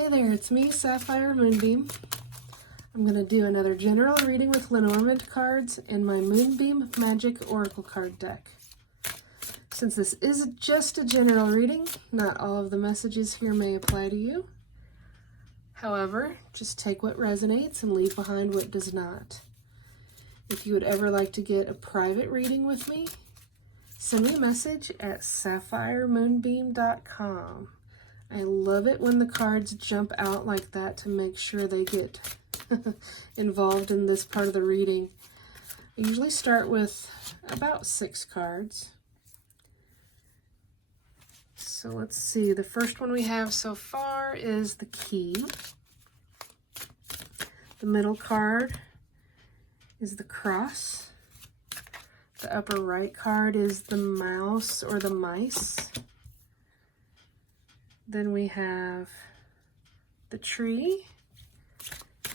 Hey there, it's me, Sapphire Moonbeam. I'm going to do another general reading with Lenormand cards in my Moonbeam Magick Oracle card deck. Since this is just a general reading, not all of the messages here may apply to you. However, just take what resonates and leave behind what does not. If you would ever like to get a private reading with me, send me a message at sapphiremoonbeam.com. I love it when the cards jump out like that to make sure they get involved in this part of the reading. I usually start with about 6 cards. So let's see, the first one we have so far is the key. The middle card is the cross. The upper right card is the mouse or the mice. Then we have the tree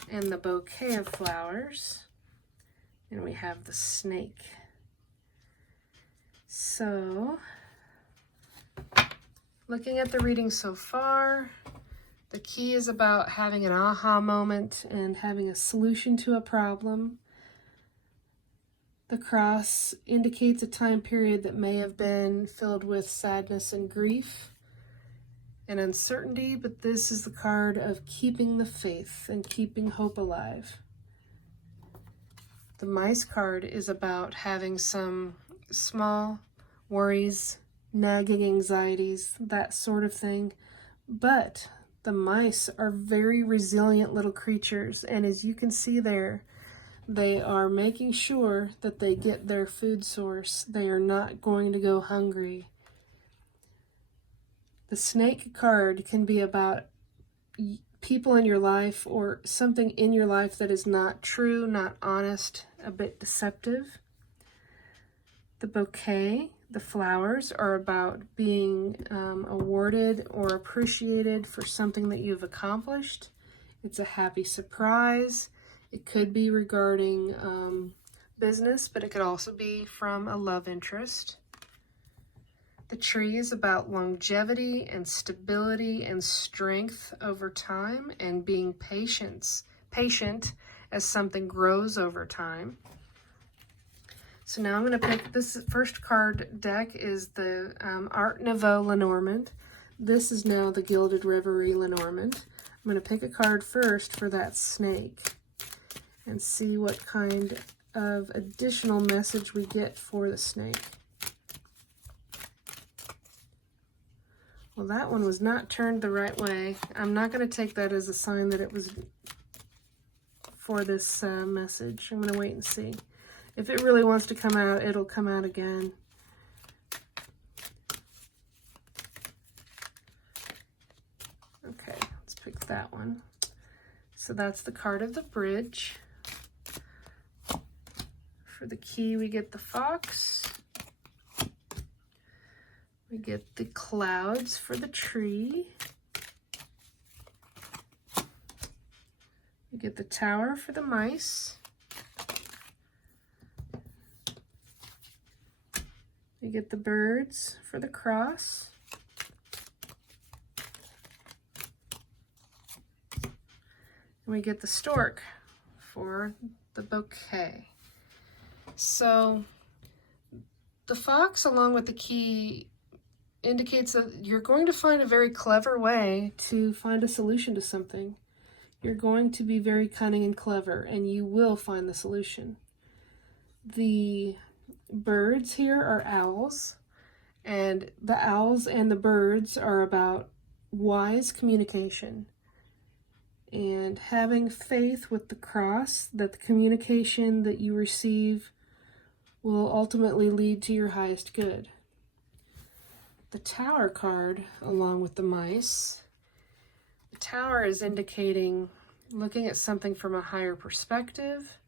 and the bouquet of flowers, and we have the snake. So, looking at the reading so far, the key is about having an aha moment and having a solution to a problem. The cross indicates a time period that may have been filled with sadness and grief and uncertainty, but this is the card of keeping the faith and keeping hope alive. The mice card is about having some small worries, nagging anxieties, that sort of thing. But the mice are very resilient little creatures, and as you can see there, they are making sure that they get their food source. They are not going to go hungry. The snake card can be about people in your life or something in your life that is not true, not honest, a bit deceptive. The bouquet, the flowers, are about being awarded or appreciated for something that you've accomplished. It's a happy surprise. It could be regarding business, but it could also be from a love interest. The tree is about longevity and stability and strength over time and being patient as something grows over time. So now I'm going to pick, this first card deck is the Art Nouveau Lenormand. This is now the Gilded Reverie Lenormand. I'm going to pick a card first for that snake and see what kind of additional message we get for the snake. Well, that one was not turned the right way. I'm not going to take that as a sign that it was for this message. I'm going to wait and see. If it really wants to come out, it'll come out again. Okay, let's pick that one. So that's the card of the bridge. For the key, we get the fox. We get the clouds for the tree. We get the tower for the mice. We get the birds for the cross. And we get the stork for the bouquet. So the fox, along with the key, indicates that you're going to find a very clever way to find a solution to something. You're going to be very cunning and clever, and you will find the solution. The birds here are owls, and the owls and the birds are about wise communication and having faith with the cross that the communication that you receive will ultimately lead to your highest good. The tower card, along with the mice, the tower is indicating looking at something from a higher perspective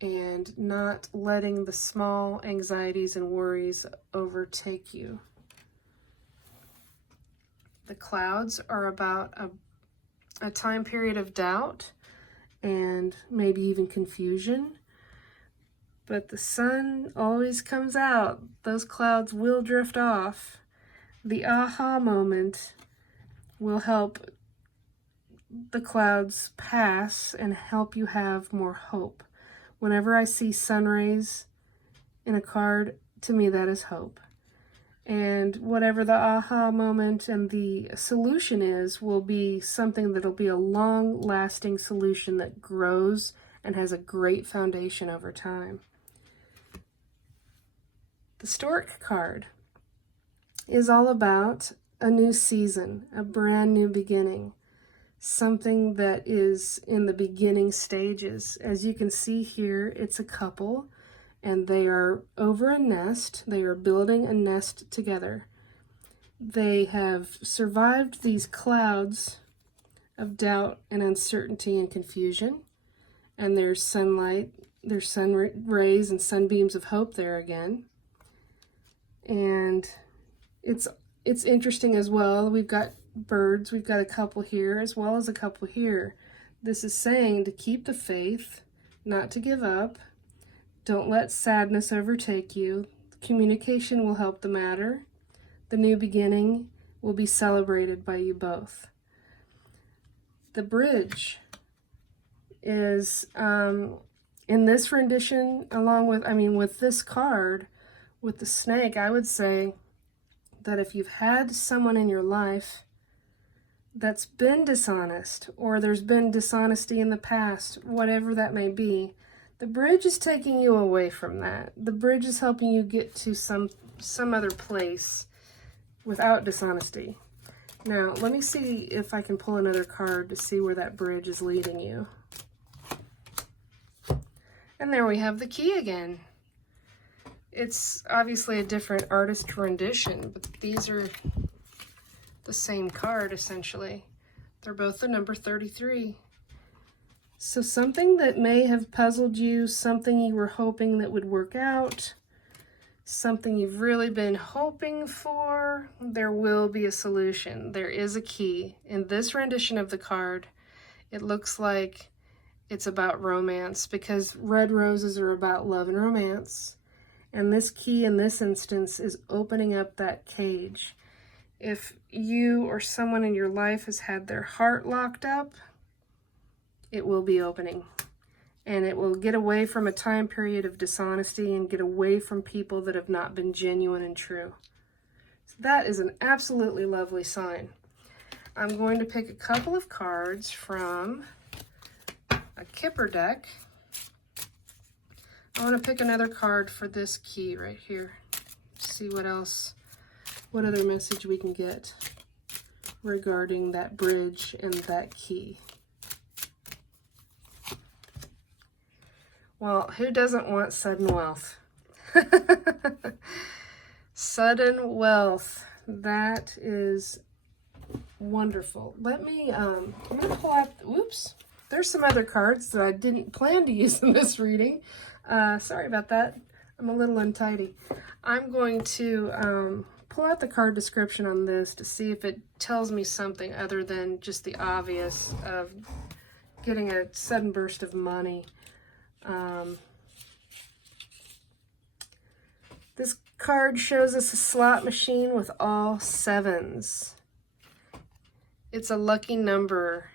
and not letting the small anxieties and worries overtake you. The clouds are about a time period of doubt and maybe even confusion. But the sun always comes out. Those clouds will drift off. The aha moment will help the clouds pass and help you have more hope. Whenever I see sun rays in a card, to me that is hope. And whatever the aha moment and the solution is, will be something that'll be a long-lasting solution that grows and has a great foundation over time. The Stork card is all about a new season, a brand new beginning, something that is in the beginning stages. As you can see here, it's a couple, and they are over a nest. They are building a nest together. They have survived these clouds of doubt and uncertainty and confusion, and there's sunlight, there's sun rays and sunbeams of hope there again. And it's interesting as well. We've got birds, we've got a couple here as well as a couple here. This is saying to keep the faith, not to give up. Don't let sadness overtake you. Communication will help the matter. The new beginning will be celebrated by you both. The bridge is, in this rendition, along with, with this card, with the snake, I would say that if you've had someone in your life that's been dishonest, or there's been dishonesty in the past, whatever that may be, the bridge is taking you away from that. The bridge is helping you get to some other place without dishonesty. Now, let me see if I can pull another card to see where that bridge is leading you. And there we have the key again. It's obviously a different artist rendition, but these are the same card, essentially. They're both the number 33. So something that may have puzzled you, something you were hoping that would work out, something you've really been hoping for, there will be a solution. There is a key. In this rendition of the card, it looks like it's about romance, because red roses are about love and romance. And this key in this instance is opening up that cage. If you or someone in your life has had their heart locked up, it will be opening. And it will get away from a time period of dishonesty and get away from people that have not been genuine and true. So that is an absolutely lovely sign. I'm going to pick a couple of cards from a Kipper deck. I want to pick another card for this key right here. See what other message we can get regarding that bridge and that key. Well, who doesn't want sudden wealth? Sudden wealth. That is wonderful. Let me, I'm going to pull out, oops, there's some other cards that I didn't plan to use in this reading. Sorry about that. I'm a little untidy. I'm going to pull out the card description on this to see if it tells me something other than just the obvious of getting a sudden burst of money. This card shows us a slot machine with all 7s. It's a lucky number.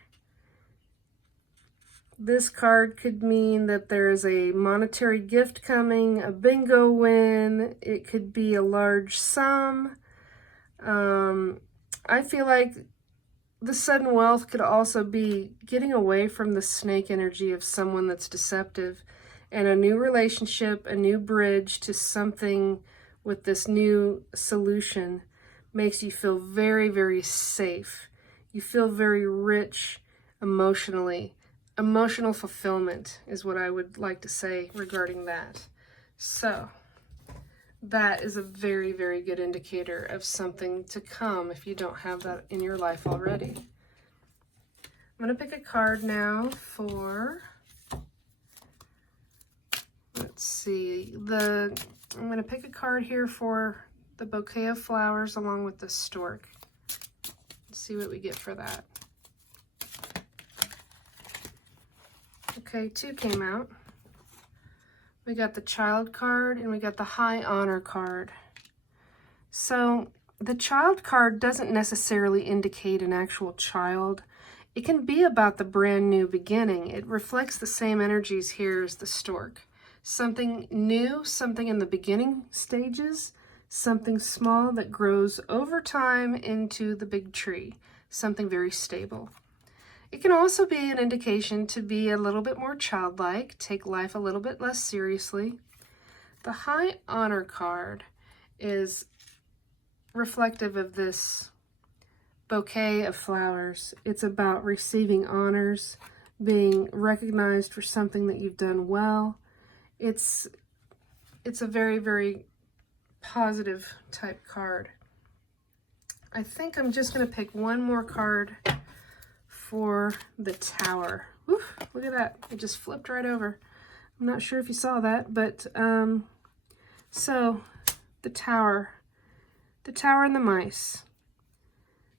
This card could mean that there is a monetary gift coming, a bingo win. It could be a large sum. I feel like the sudden wealth could also be getting away from the snake energy of someone that's deceptive, and a new relationship, a new bridge to something with this new solution makes you feel very, very safe. You feel very rich emotionally. Emotional fulfillment is what I would like to say regarding that. So that is a very, very good indicator of something to come if you don't have that in your life already. I'm going to pick a card now for, let's see, I'm going to pick a card here for the bouquet of flowers along with the stork. Let's see what we get for that. Okay, 2 came out. We got the child card and we got the high honor card. So the child card doesn't necessarily indicate an actual child. It can be about the brand new beginning. It reflects the same energies here as the stork. Something new, something in the beginning stages, something small that grows over time into the big tree, something very stable. It can also be an indication to be a little bit more childlike, take life a little bit less seriously. The High Honor card is reflective of this bouquet of flowers. It's about receiving honors, being recognized for something that you've done well. It's a very, very positive type card. I think I'm just going to pick one more card for the Tower. Whew, look at that. It just flipped right over. I'm not sure if you saw that, but so the Tower and the mice.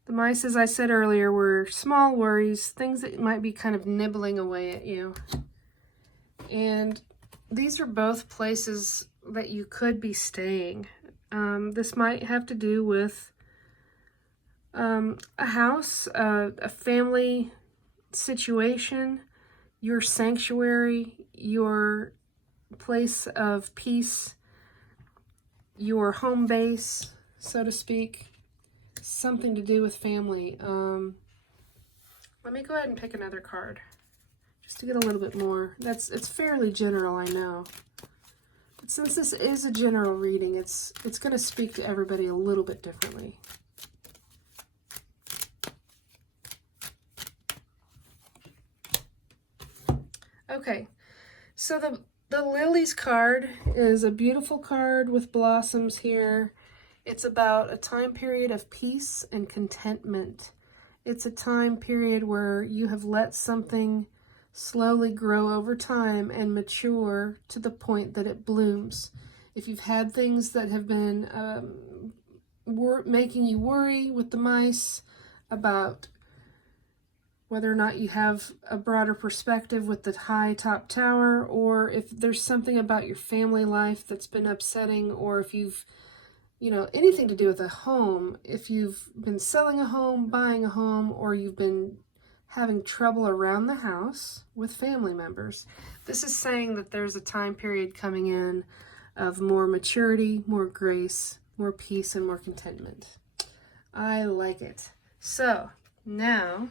The mice, as I said earlier, were small worries, things that might be kind of nibbling away at you. And these are both places that you could be staying. This might have to do with a house, a family situation, your sanctuary, your place of peace, your home base, so to speak. Something to do with family. Let me go ahead and pick another card just to get a little bit more. It's fairly general, I know. But since this is a general reading, it's going to speak to everybody a little bit differently. Okay, so the Lilies card is a beautiful card with blossoms here. It's about a time period of peace and contentment. It's a time period where you have let something slowly grow over time and mature to the point that it blooms. If you've had things that have been making you worry with the mice about whether or not you have a broader perspective with the high top tower, or if there's something about your family life that's been upsetting, or if you've anything to do with a home, if you've been selling a home, buying a home, or you've been having trouble around the house with family members, this is saying that there's a time period coming in of more maturity, more grace, more peace, and more contentment. I like it. So now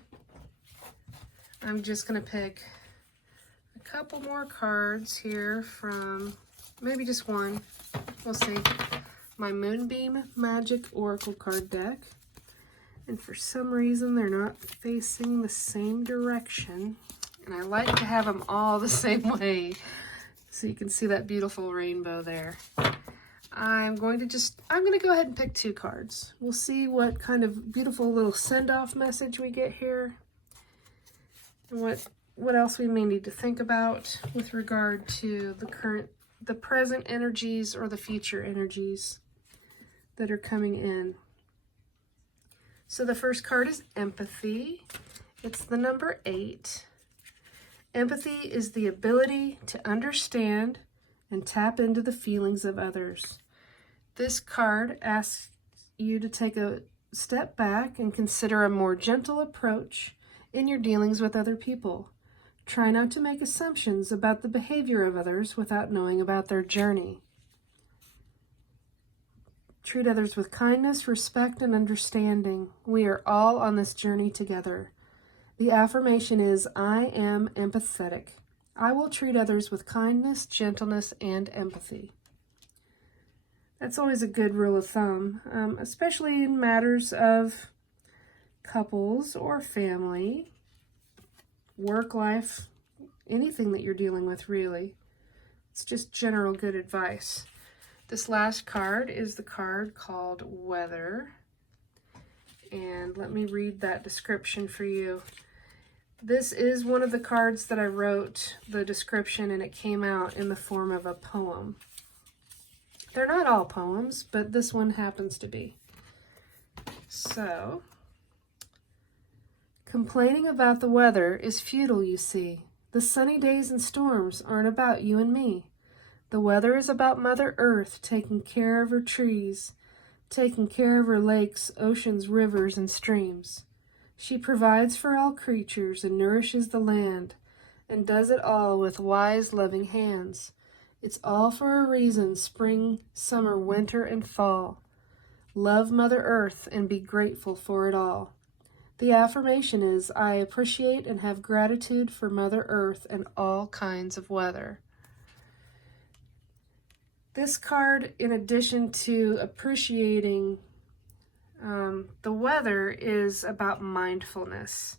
I'm just going to pick a couple more cards here from, maybe just one, we'll see. My Moonbeam Magick Oracle card deck. And for some reason, they're not facing the same direction. And I like to have them all the same way, so you can see that beautiful rainbow there. I'm going to go ahead and pick two cards. We'll see what kind of beautiful little send-off message we get here. And what else we may need to think about with regard to the present energies or the future energies that are coming in. So the first card is Empathy. It's the number 8. Empathy is the ability to understand and tap into the feelings of others. This card asks you to take a step back and consider a more gentle approach in your dealings with other people. Try not to make assumptions about the behavior of others without knowing about their journey. Treat others with kindness, respect, and understanding. We are all on this journey together. The affirmation is, I am empathetic. I will treat others with kindness, gentleness, and empathy. That's always a good rule of thumb, especially in matters of couples or family, work life, anything that you're dealing with, really. It's just general good advice. This last card is the card called Weather. And let me read that description for you. This is one of the cards that I wrote the description, and it came out in the form of a poem. They're not all poems, but this one happens to be. So, complaining about the weather is futile, you see. The sunny days and storms aren't about you and me. The weather is about Mother Earth taking care of her trees, taking care of her lakes, oceans, rivers, and streams. She provides for all creatures and nourishes the land, and does it all with wise, loving hands. It's all for a reason, spring, summer, winter, and fall. Love Mother Earth and be grateful for it all. The affirmation is, I appreciate and have gratitude for Mother Earth and all kinds of weather. This card, in addition to appreciating the weather, is about mindfulness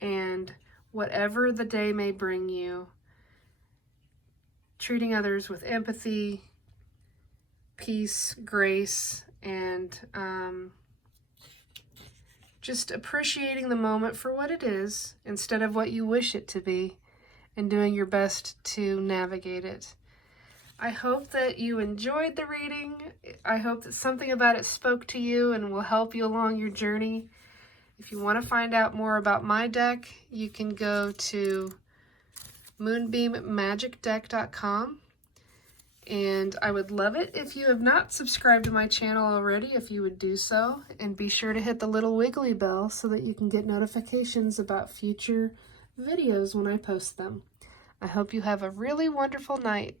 and whatever the day may bring you, treating others with empathy, peace, grace, and just appreciating the moment for what it is instead of what you wish it to be, and doing your best to navigate it. I hope that you enjoyed the reading. I hope that something about it spoke to you and will help you along your journey. If you want to find out more about my deck, you can go to moonbeammagicdeck.com. And I would love it if you have not subscribed to my channel already, if you would do so. And be sure to hit the little wiggly bell so that you can get notifications about future videos when I post them. I hope you have a really wonderful night.